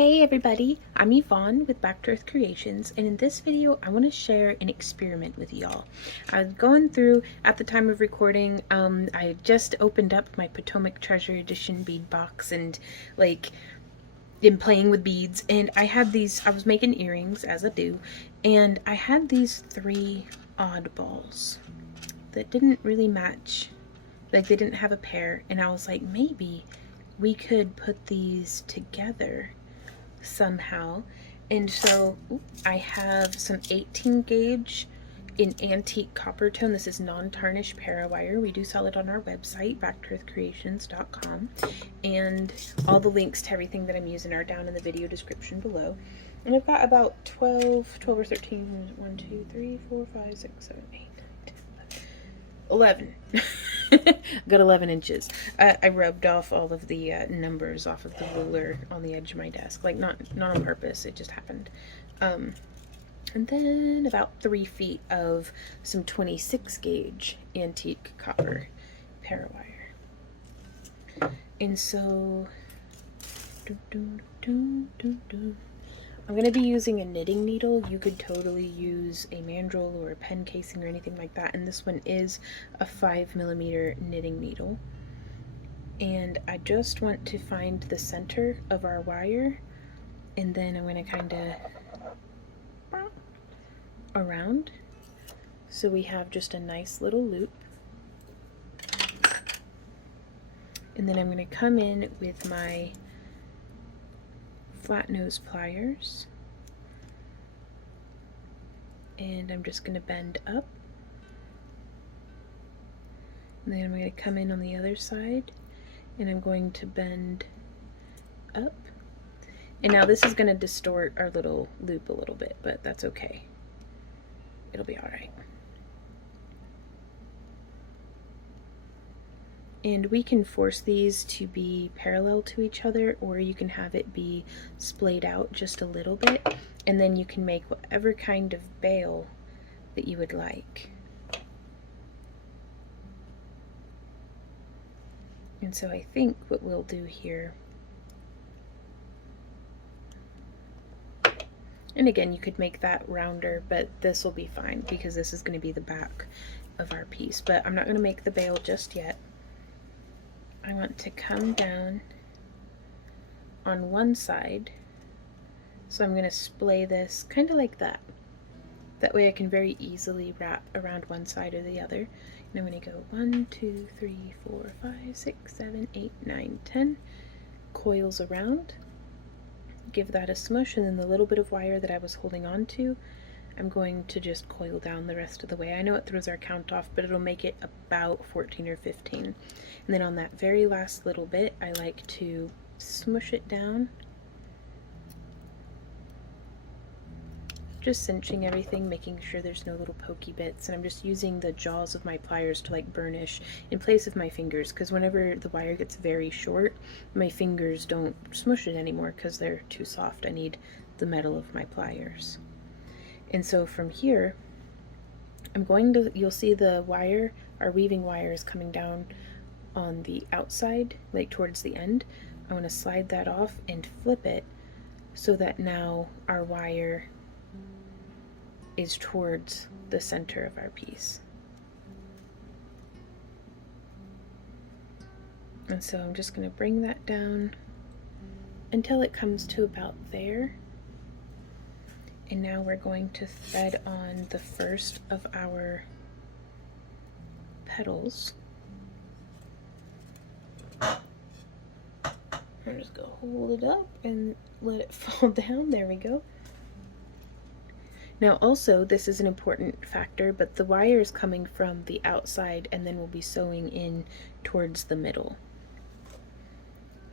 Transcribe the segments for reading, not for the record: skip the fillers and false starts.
Hey everybody, I'm Yvonne with Back to Earth Creations, and in this video I want to share an experiment with y'all. I was going through, at the time of recording, I had just opened up my Potomac Treasure Edition bead box and been playing with beads, and I had these, I was making earrings as I do, and I had these three oddballs that didn't really match, like they didn't have a pair, and I was like, maybe we could put these together somehow. And so I have some 18 gauge in antique copper tone. This is non-tarnished parawire. We do sell it on our website, backtoearthcreations.com, and all the links to everything that I'm using are down in the video description below. And I've got about 12 or 13, 1, 2, 3, 4, 5, 6, 7, 8, 9, 10, 11. Got 11 inches. I rubbed off all of the numbers off of the ruler on the edge of my desk. Like, not on purpose, it just happened. And then about 3 feet of some 26 gauge antique copper parawire. And so I'm going to be using a knitting needle. You could totally use a mandrel or a pen casing or anything like that. And this one is a 5mm knitting needle. And I just want to find the center of our wire. And then I'm going to kind of around. So we have just a nice little loop. And then I'm going to come in with my flat nose pliers, and I'm just going to bend up, and then I'm going to come in on the other side and I'm going to bend up. And now this is going to distort our little loop a little bit, but that's okay, it'll be alright. And we can force these to be parallel to each other, or you can have it be splayed out just a little bit, and then you can make whatever kind of bail that you would like. And so I think what we'll do here, and again, you could make that rounder, but this will be fine because this is going to be the back of our piece. But I'm not going to make the bail just yet. I want to come down on one side, so I'm going to splay this kind of like that. That way I can very easily wrap around one side or the other. And I'm going to go 1, 2, 3, 4, 5, 6, 7, 8, 9, 10 coils around. Give that a smush, and then the little bit of wire that I was holding on to, I'm going to just coil down the rest of the way. I know it throws our count off, but it'll make it about 14 or 15. And then on that very last little bit, I like to smush it down, just cinching everything, making sure there's no little pokey bits. And I'm just using the jaws of my pliers to like burnish in place of my fingers, because whenever the wire gets very short, my fingers don't smush it anymore because they're too soft. I need the metal of my pliers. And so from here, I'm going to, you'll see the wire, our weaving wire is coming down on the outside, like towards the end. I want to slide that off and flip it so that now our wire is towards the center of our piece. And so I'm just going to bring that down until it comes to about there. And now we're going to thread on the first of our petals. I'm just going to hold it up and let it fall down. There we go. Now also, this is an important factor, but the wire is coming from the outside, and then we'll be sewing in towards the middle.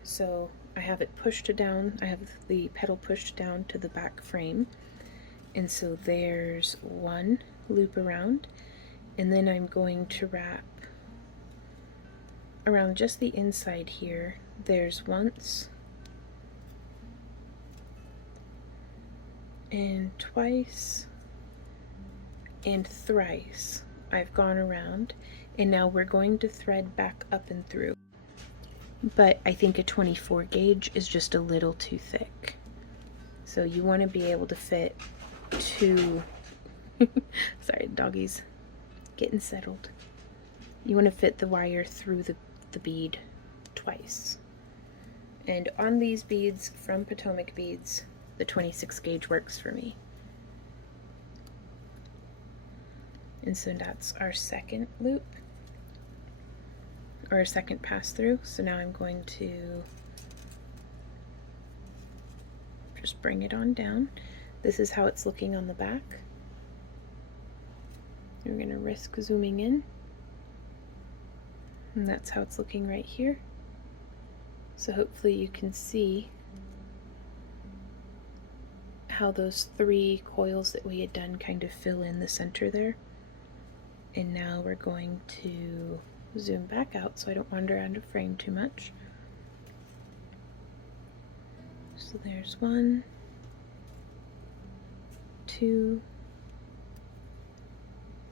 So I have it pushed down, I have the petal pushed down to the back frame. And so there's one loop around, and then I'm going to wrap around just the inside here. There's once and twice and thrice I've gone around, and now we're going to thread back up and through. But I think a 24 gauge is just a little too thick. So you want to be able to fit two, sorry, doggies getting settled. You want to fit the wire through the bead twice. And on these beads from Potomac Beads, the 26 gauge works for me. And so that's our second loop, or a second pass through. So now I'm going to just bring it on down. This is how it's looking on the back. We're going to risk zooming in. And that's how it's looking right here. So hopefully you can see how those 3 coils that we had done kind of fill in the center there. And now we're going to zoom back out so I don't wander out of frame too much. So there's 1, 2,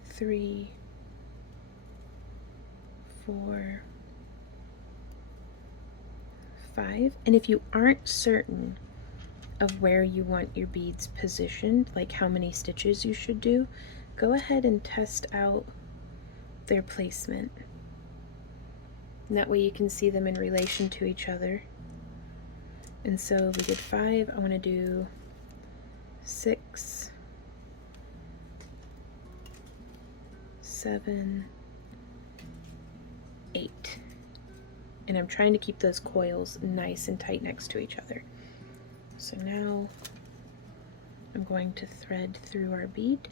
3, 4, 5. And if you aren't certain of where you want your beads positioned, like how many stitches you should do, go ahead and test out their placement. And that way you can see them in relation to each other. And so we did 5, I want to do 6, 7, 8. And I'm trying to keep those coils nice and tight next to each other. So now I'm going to thread through our bead.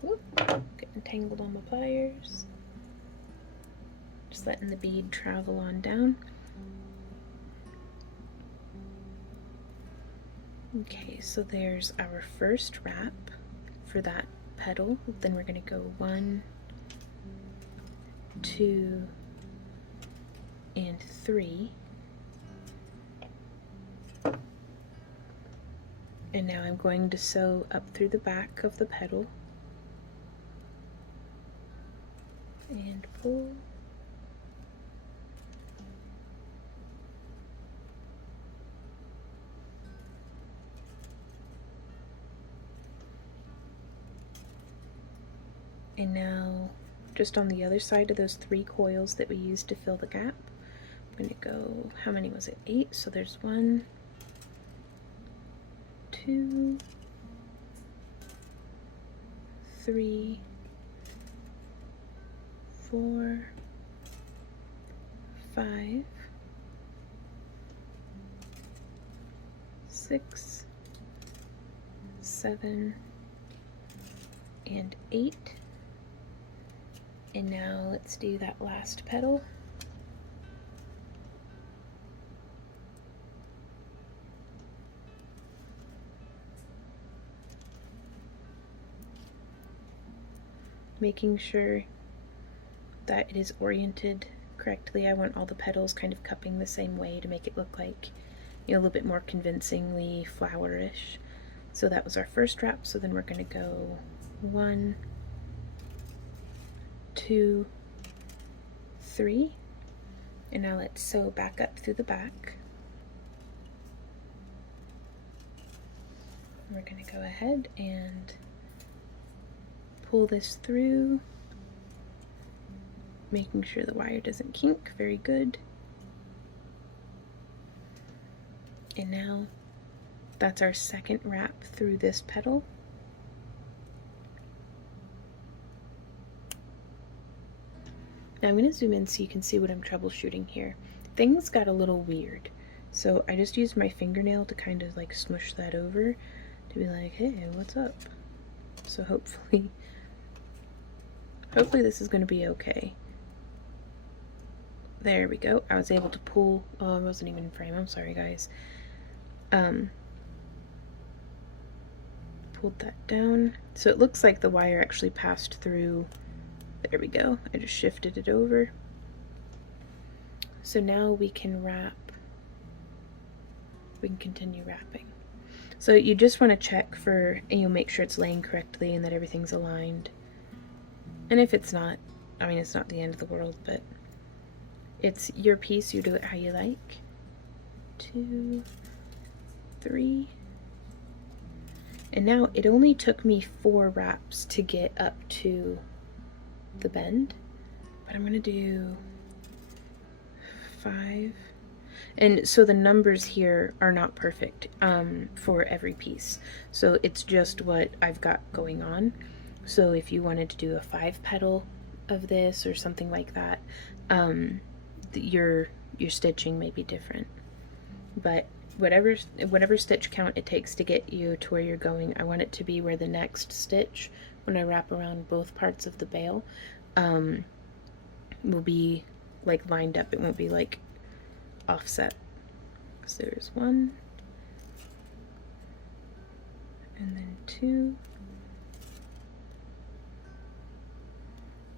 Whoop, getting tangled on my pliers. Just letting the bead travel on down. Okay, so there's our first wrap for that petal. Then we're going to go 1, 2, and 3. And now I'm going to sew up through the back of the petal and pull. And now just on the other side of those 3 coils that we used to fill the gap, I'm going to go, how many was it? 8. So there's 1, 2, 3, 4, 5, 6, 7, and 8. And now let's do that last petal. Making sure that it is oriented correctly. I want all the petals kind of cupping the same way to make it look like, you know, a little bit more convincingly flowerish. So that was our first wrap. So then we're going to go 1, 2, 3, and now let's sew back up through the back. We're going to go ahead and pull this through, making sure the wire doesn't kink. Very good. And now that's our second wrap through this petal. Now I'm going to zoom in so you can see what I'm troubleshooting here. Things got a little weird, so I just used my fingernail to kind of like smush that over to be like, hey, what's up? So hopefully this is going to be okay. There we go. I was able to pull, oh, I wasn't even in frame, I'm sorry guys. Pulled that down. So it looks like the wire actually passed through. There we go. I just shifted it over. So now we can wrap. We can continue wrapping. So you just want to check for, and you'll make sure it's laying correctly and that everything's aligned. And if it's not, I mean, it's not the end of the world, but it's your piece. You do it how you like. 2, 3. And now it only took me 4 wraps to get up to the bend, but I'm gonna do 5. And so the numbers here are not perfect for every piece. So it's just what I've got going on. So if you wanted to do a 5 petal of this or something like that, your stitching may be different. But whatever stitch count it takes to get you to where you're going, I want it to be where the next stitch, when I wrap around both parts of the bail, will be like lined up. It won't be like offset. So there's 1, and then 2,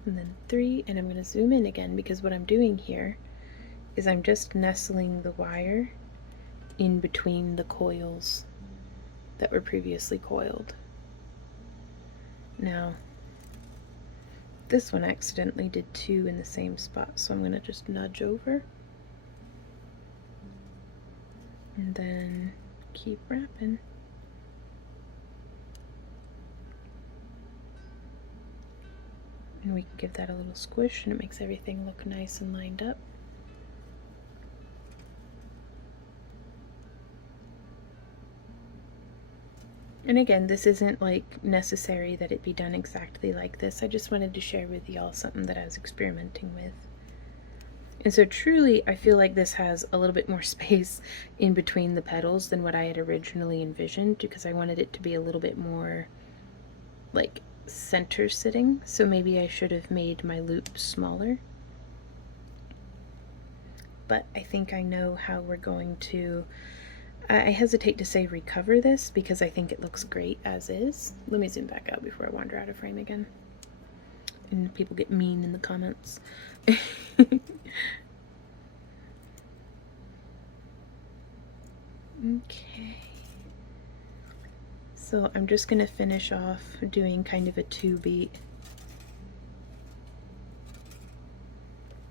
and then 3, and I'm going to zoom in again because what I'm doing here is I'm just nestling the wire in between the coils that were previously coiled. Now, this one accidentally did 2 in the same spot, so I'm going to just nudge over and then keep wrapping. And we can give that a little squish and it makes everything look nice and lined up. And again, this isn't like necessary that it be done exactly like this. I just wanted to share with y'all something that I was experimenting with. And so truly, I feel like this has a little bit more space in between the petals than what I had originally envisioned, because I wanted it to be a little bit more like center sitting. So maybe I should have made my loop smaller. But I think I know how we're going to, I hesitate to say recover this because I think it looks great as is. Let me zoom back out before I wander out of frame again and people get mean in the comments. Okay, so I'm just going to finish off doing kind of a 2-beat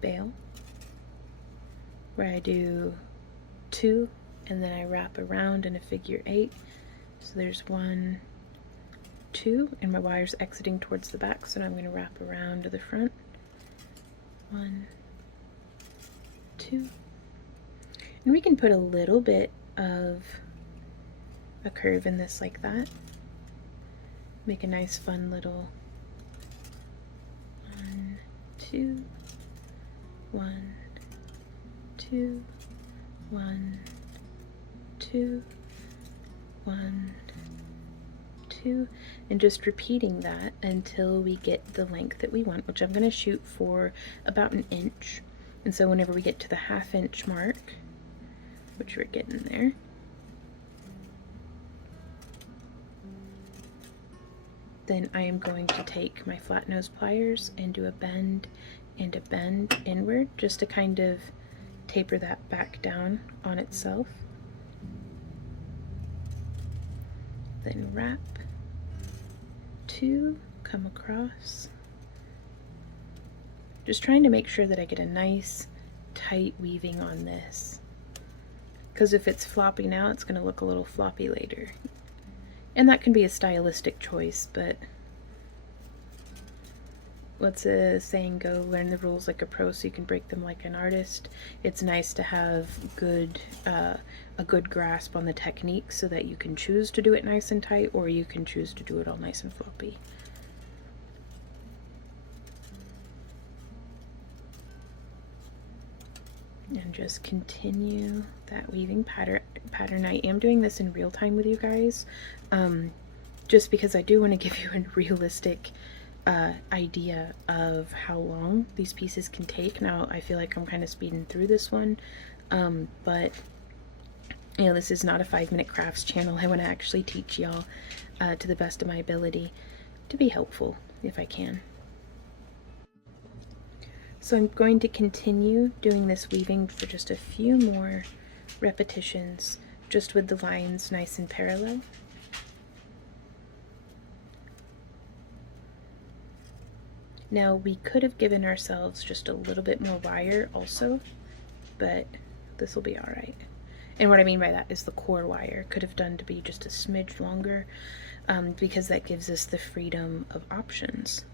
bail where I do 2 and then I wrap around in a figure 8. So there's 1, 2, and my wire's exiting towards the back, so now I'm going to wrap around to the front. 1, 2, and we can put a little bit of a curve in this like that. Make a nice fun little 1, 2, 1, 2, 1, 2, 1, 2, and just repeating that until we get the length that we want, which I'm going to shoot for about 1 inch. And so whenever we get to the 1/2 inch mark, which we're getting there, then I am going to take my flat nose pliers and do a bend and a bend inward just to kind of taper that back down on itself. Then wrap 2, come across. Just trying to make sure that I get a nice tight weaving on this, because if it's floppy now, it's going to look a little floppy later. And that can be a stylistic choice, but what's a saying go, learn the rules like a pro so you can break them like an artist. It's nice to have a good grasp on the technique so that you can choose to do it nice and tight, or you can choose to do it all nice and floppy. And just continue that weaving pattern. I am doing this in real time with you guys, just because I do want to give you a realistic idea of how long these pieces can take. Now I feel like I'm kind of speeding through this one, but you know, this is not a 5-minute crafts channel. I want to actually teach y'all to the best of my ability to be helpful if I can. So I'm going to continue doing this weaving for just a few more repetitions, just with the lines nice and parallel. Now we could have given ourselves just a little bit more wire also, but this will be alright. And what I mean by that is the core wire could have done to be just a smidge longer, because that gives us the freedom of options.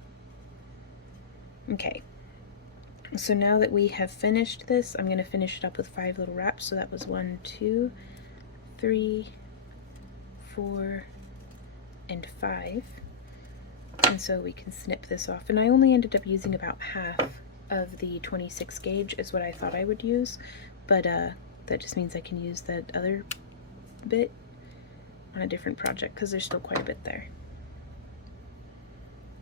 Okay, so now that we have finished this, I'm going to finish it up with 5 little wraps. So that was 1, 2, 3, 4, and 5. And so we can snip this off. And I only ended up using about half of the 26 gauge is what I thought I would use, but that just means I can use that other bit on a different project because there's still quite a bit there.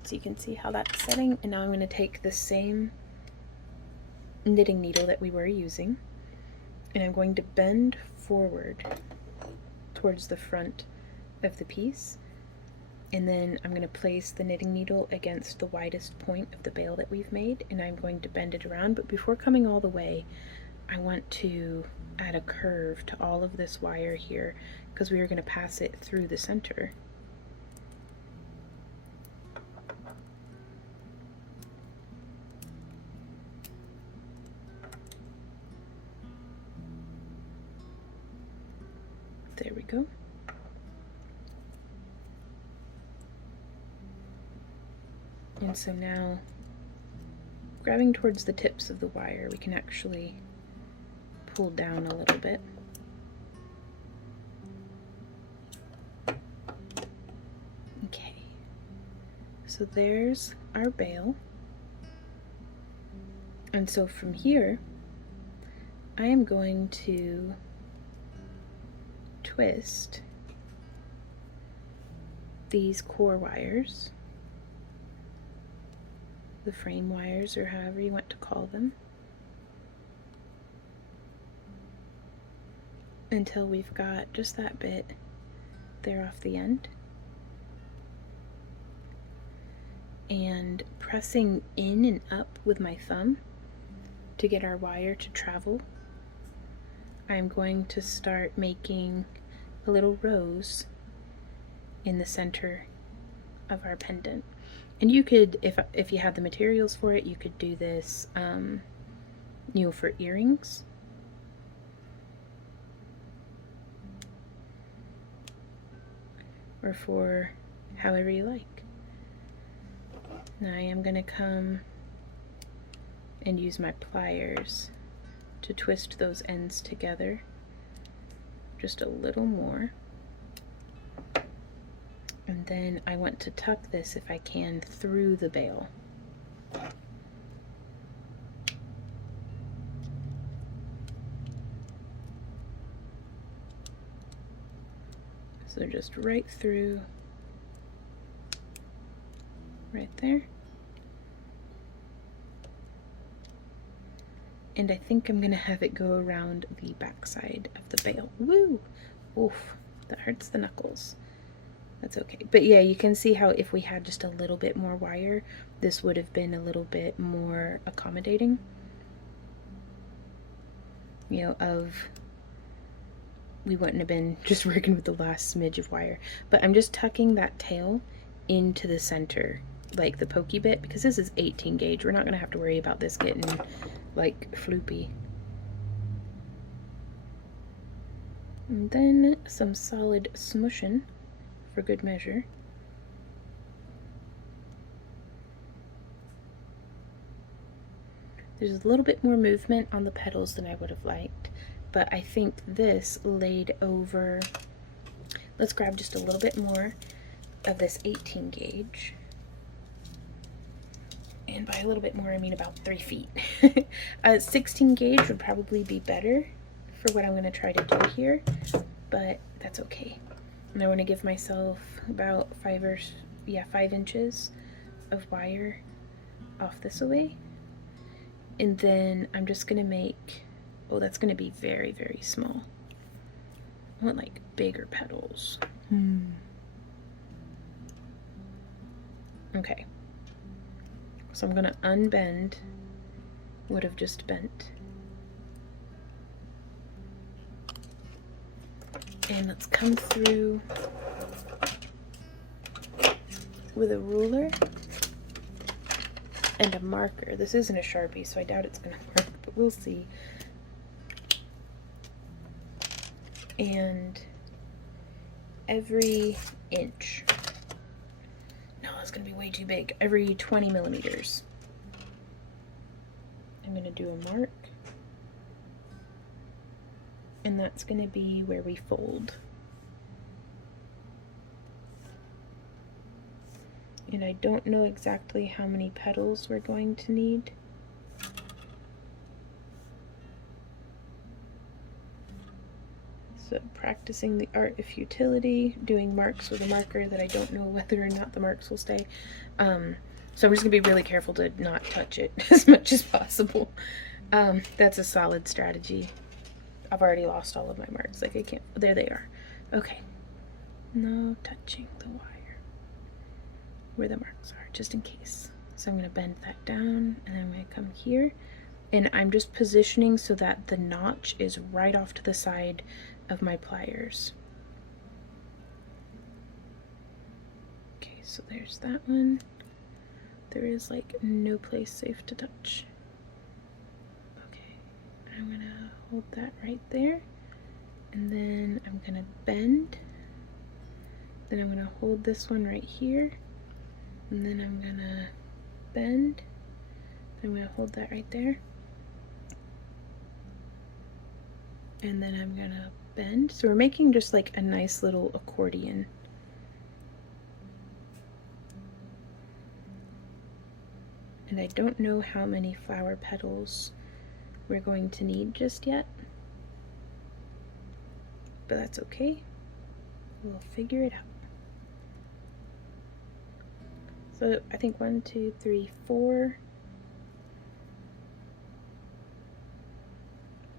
So you can see how that's setting. And now I'm going to take the same knitting needle that we were using, and I'm going to bend forward towards the front of the piece, and then I'm going to place the knitting needle against the widest point of the bail that we've made, and I'm going to bend it around. But before coming all the way, I want to add a curve to all of this wire here because we are going to pass it through the center. There we go. And so now, grabbing towards the tips of the wire, we can actually pull down a little bit. Okay, so there's our bail. And so from here, I am going to twist these core wires, the frame wires, or however you want to call them, until we've got just that bit there off the end. And pressing in and up with my thumb to get our wire to travel, I'm going to start making a little rose in the center of our pendant. And you could, if you had the materials for it, you could do this, you know, for earrings. Or for however you like. Now I am going to come and use my pliers to twist those ends together just a little more. And then I want to tuck this, if I can, through the bail. So just right through, right there. And I think I'm gonna have it go around the back side of the bail. Woo! Oof, that hurts the knuckles. That's okay. But yeah, you can see how if we had just a little bit more wire, this would have been a little bit more accommodating. You know, we wouldn't have been just working with the last smidge of wire. But I'm just tucking that tail into the center, like the pokey bit, because this is 18 gauge. We're not gonna have to worry about this getting like floopy. And then some solid smushing for good measure. There's a little bit more movement on the petals than I would have liked, but I think this laid over, let's grab just a little bit more of this 18 gauge. And by a little bit more, I mean about 3 feet. 16 gauge would probably be better for what I'm going to try to do here, but that's okay. And I want to give myself about 5 inches of wire off this away. And then I'm just going to make, oh, that's going to be very, very small. I want like bigger petals. Okay. So I'm going to unbend what I've just bent. And let's come through with a ruler and a marker. This isn't a Sharpie, so I doubt it's going to work, but we'll see. and every inch. No, it's gonna be way too big. Every 20 millimeters. I'm gonna do a mark, and that's gonna be where we fold. And I don't know exactly how many petals we're going to need. So practicing the art of futility, doing marks with a marker that I don't know whether or not the marks will stay. So I'm just gonna be really careful to not touch it as much as possible. That's a solid strategy. I've already lost all of my marks. Like I can't, there they are. Okay, no touching the wire where the marks are, just in case. So I'm gonna bend that down, and I'm gonna come here, and I'm just positioning so that the notch is right off to the side of my pliers. Okay, so there's that one. There is like no place safe to touch. Okay, I'm gonna hold that right there, and then I'm gonna bend. Then I'm gonna hold this one right here, and then I'm gonna bend. I'm gonna hold that right there, and then I'm gonna bend. So we're making just like a nice little accordion. And I don't know how many flower petals we're going to need just yet, but that's okay. We'll figure it out. So I think 1, 2, 3, 4.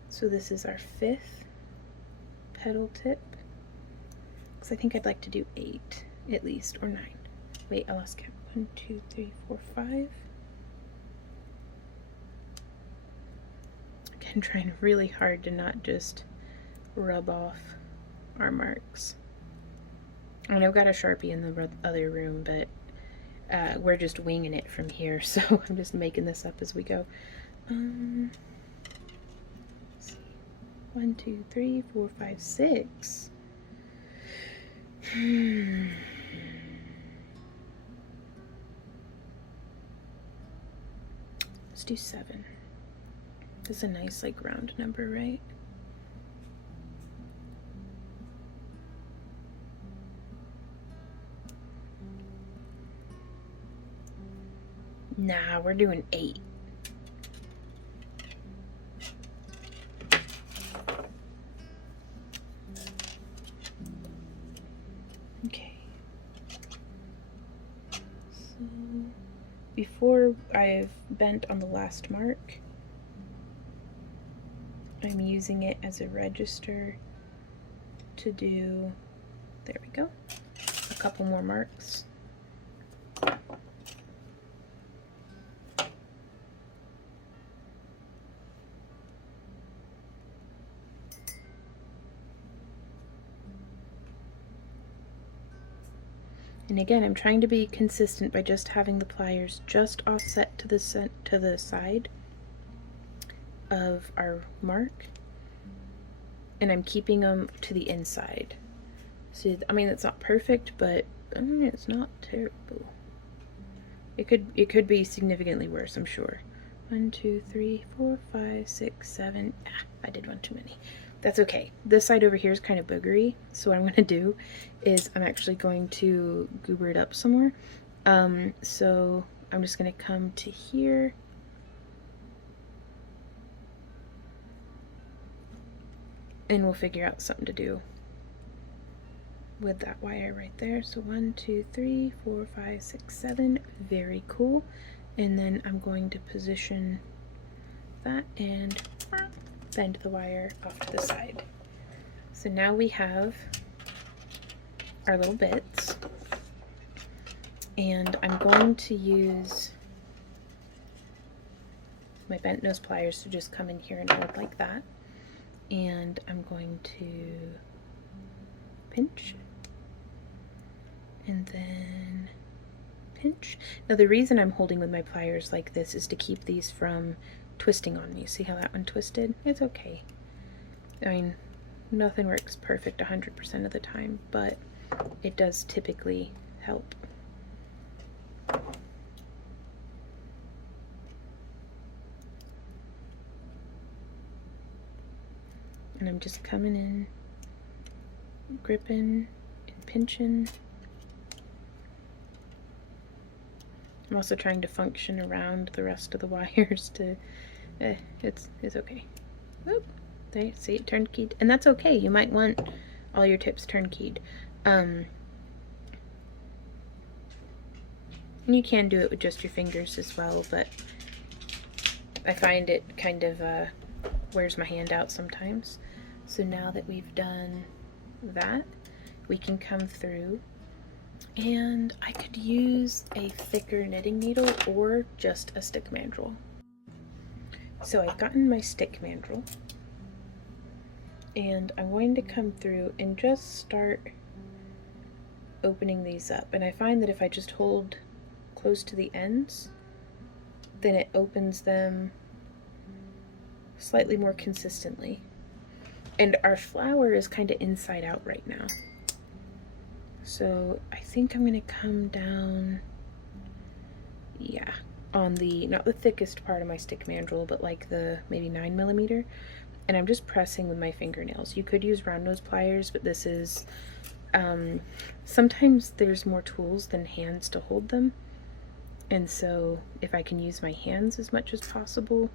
So this is our 5th petal tip. Because I think I'd like to do 8 at least, or 9. Wait, I lost count. 1, 2, 3, 4, 5. Again, trying really hard to not just rub off our marks. I know I've got a Sharpie in the other room, but we're just winging it from here, so I'm just making this up as we go. Let's see. 1, 2, 3, 4, 5, 6. Let's do 7. That's a nice, like, round number, right? Nah, we're doing 8. Okay. So before I've bent on the last mark, I'm using it as a register to do, there we go, a couple more marks. And again, I'm trying to be consistent by just having the pliers just offset to the side of our mark, and I'm keeping them to the inside. So I mean, it's not perfect, but I mean, it's not terrible. It could be significantly worse, I'm sure. 1, 2, 3, 4, 5, 6, 7. I did one too many. That's okay. This side over here is kind of boogery, so what I'm going to do is I'm actually going to goober it up some more. So I'm just going to come to here, and we'll figure out something to do with that wire right there. So 1, 2, 3, 4, 5, 6, 7. Very cool. And then I'm going to position that and bend the wire off to the side. So now we have our little bits, and I'm going to use my bent nose pliers to just come in here and hold like that, and I'm going to pinch and then pinch. Now the reason I'm holding with my pliers like this is to keep these from twisting on me. See how that one twisted? It's okay. I mean, nothing works perfect 100% of the time, but it does typically help. And I'm just coming in, gripping and pinching. I'm also trying to function around the rest of the wires to, it's okay. Oop, there, see it turnkeyed, and that's okay. You might want all your tips turnkeyed. And you can do it with just your fingers as well, but I find it kind of wears my hand out sometimes. So now that we've done that, we can come through, and I could use a thicker knitting needle or just a stick mandrel. So I've gotten my stick mandrel, and I'm going to come through and just start opening these up. And I find that if I just hold close to the ends, then it opens them slightly more consistently. And our flower is kind of inside out right now. So I think I'm going to come down, yeah, on the, not the thickest part of my stick mandrel, but like the maybe 9mm. And I'm just pressing with my fingernails. You could use round nose pliers, but this is, sometimes there's more tools than hands to hold them. And so if I can use my hands as much as possible,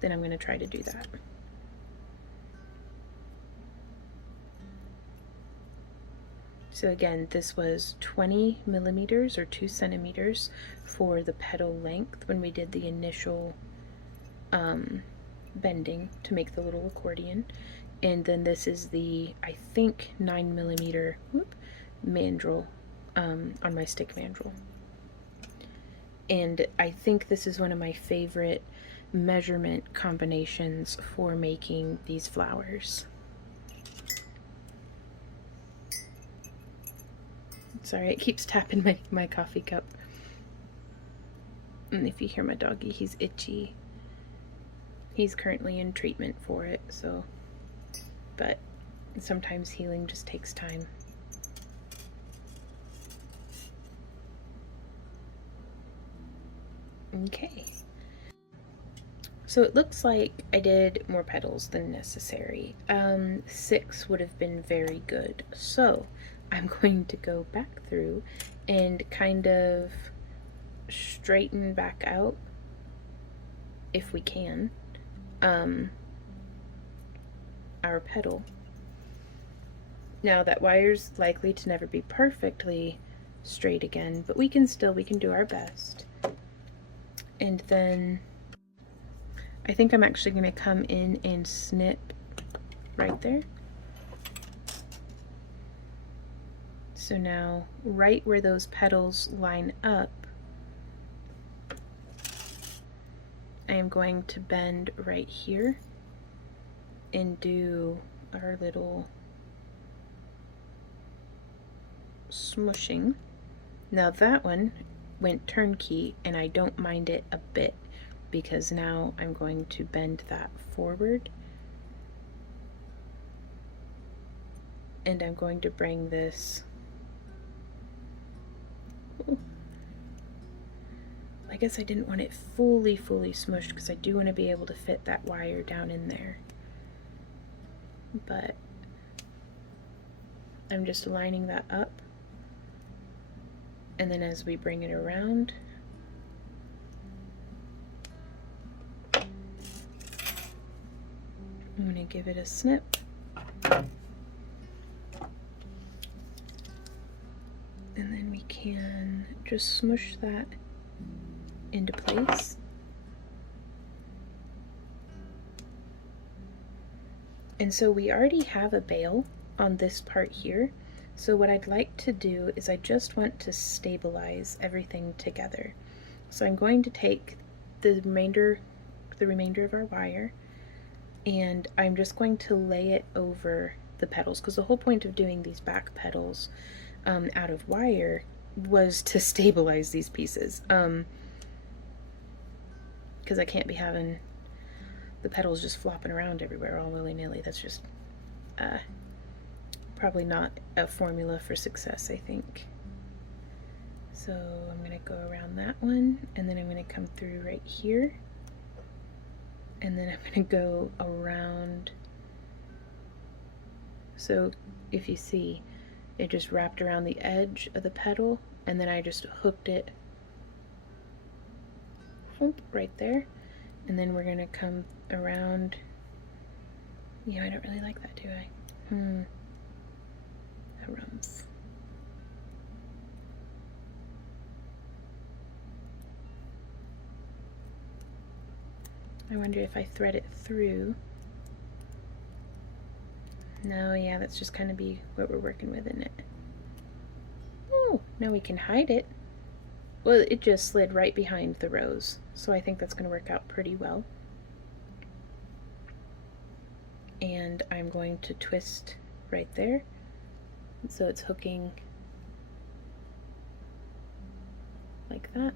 then I'm going to try to do that. So again, this was 20mm or 2 centimeters for the petal length when we did the initial bending to make the little accordion. And then this is the, I think, 9mm mandrel on my stick mandrel. And I think this is one of my favorite measurement combinations for making these flowers. Sorry, it keeps tapping my coffee cup. And if you hear my doggy, he's itchy. He's currently in treatment for it, so, but sometimes healing just takes time. Okay. So it looks like I did more petals than necessary. 6 would have been very good. So I'm going to go back through and kind of straighten back out, if we can, our petal. Now that wire's likely to never be perfectly straight again, but we can do our best. And then I think I'm actually going to come in and snip right there. So now, right where those petals line up, I am going to bend right here and do our little smushing. Now that one went turnkey, and I don't mind it a bit, because now I'm going to bend that forward, and I'm going to bring this, I guess I didn't want it fully smushed because I do want to be able to fit that wire down in there, but I'm just lining that up, and then as we bring it around, I'm going to give it a snip. And then we can just smush that into place. And so we already have a bail on this part here. So what I'd like to do is I just want to stabilize everything together. So I'm going to take the remainder of our wire, and I'm just going to lay it over the petals, because the whole point of doing these back petals out of wire was to stabilize these pieces, because I can't be having the petals just flopping around everywhere all willy-nilly. That's just probably not a formula for success, I think. So I'm going to go around that one, and then I'm going to come through right here, and then I'm going to go around. So if you see, it just wrapped around the edge of the petal, and then I just hooked it right there, and then we're going to come around. Yeah, I don't really like that, do I? Rumpf. I wonder if I thread it through. No, yeah, that's just kind of be what we're working with, isn't it? Oh, now we can hide it. Well, it just slid right behind the rose, so I think that's going to work out pretty well. And I'm going to twist right there, so it's hooking like that.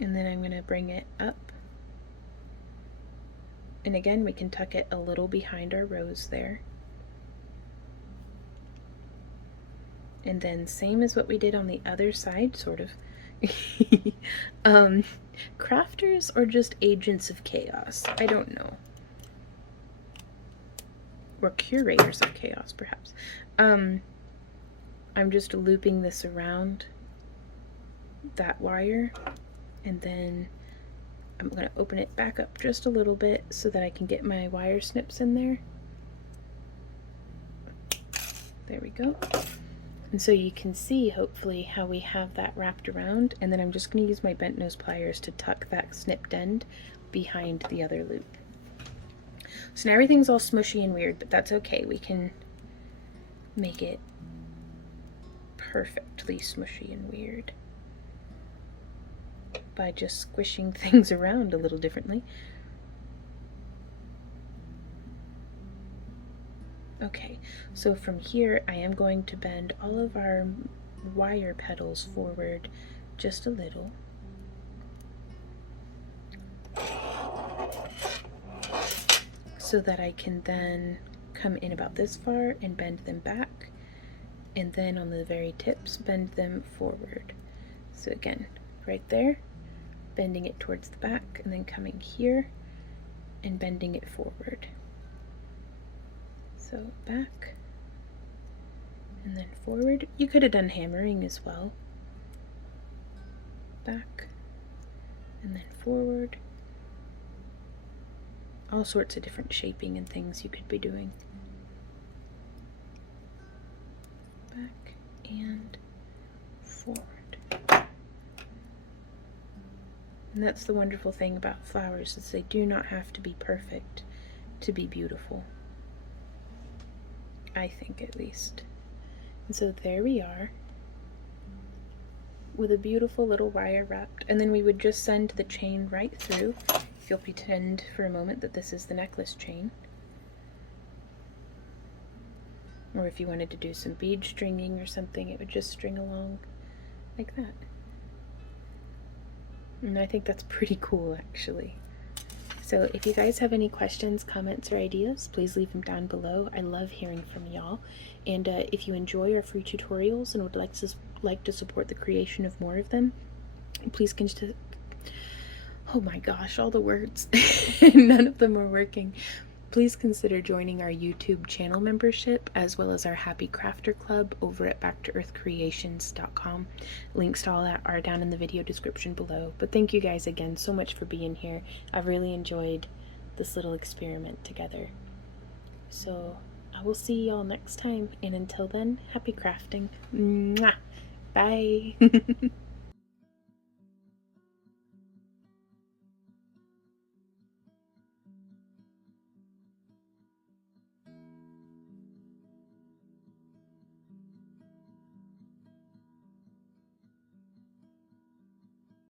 And then I'm going to bring it up. And again, we can tuck it a little behind our rose there. And then same as what we did on the other side, sort of. Crafters or just agents of chaos? I don't know. Or curators of chaos, perhaps. I'm just looping this around that wire, and then I'm going to open it back up just a little bit so that I can get my wire snips in there. There we go. And so you can see, hopefully, how we have that wrapped around, and then I'm just going to use my bent nose pliers to tuck that snipped end behind the other loop. So now everything's all smushy and weird, but that's okay. We can make it perfectly smushy and weird by just squishing things around a little differently. Okay, so from here I am going to bend all of our wire petals forward just a little. So that I can then come in about this far and bend them back, and then on the very tips bend them forward. So again, right there, bending it towards the back, and then coming here and bending it forward. So back and then forward. You could have done hammering as well. Back and then forward. All sorts of different shaping and things you could be doing. Back and forward. And that's the wonderful thing about flowers, is they do not have to be perfect to be beautiful. I think, at least. And so there we are, with a beautiful little wire wrapped, and then we would just send the chain right through. If you'll pretend for a moment that this is the necklace chain. Or if you wanted to do some bead stringing or something, it would just string along like that. And I think that's pretty cool, actually. So if you guys have any questions, comments, or ideas, please leave them down below. I love hearing from y'all. And if you enjoy our free tutorials and would like to support the creation of more of them, please consider... Oh my gosh, all the words. None of them are working. Please consider joining our YouTube channel membership, as well as our Happy Crafter Club over at backtoearthcreations.com. Links to all that are down in the video description below. But thank you guys again so much for being here. I've really enjoyed this little experiment together. So I will see y'all next time, and until then, happy crafting. Mwah! Bye!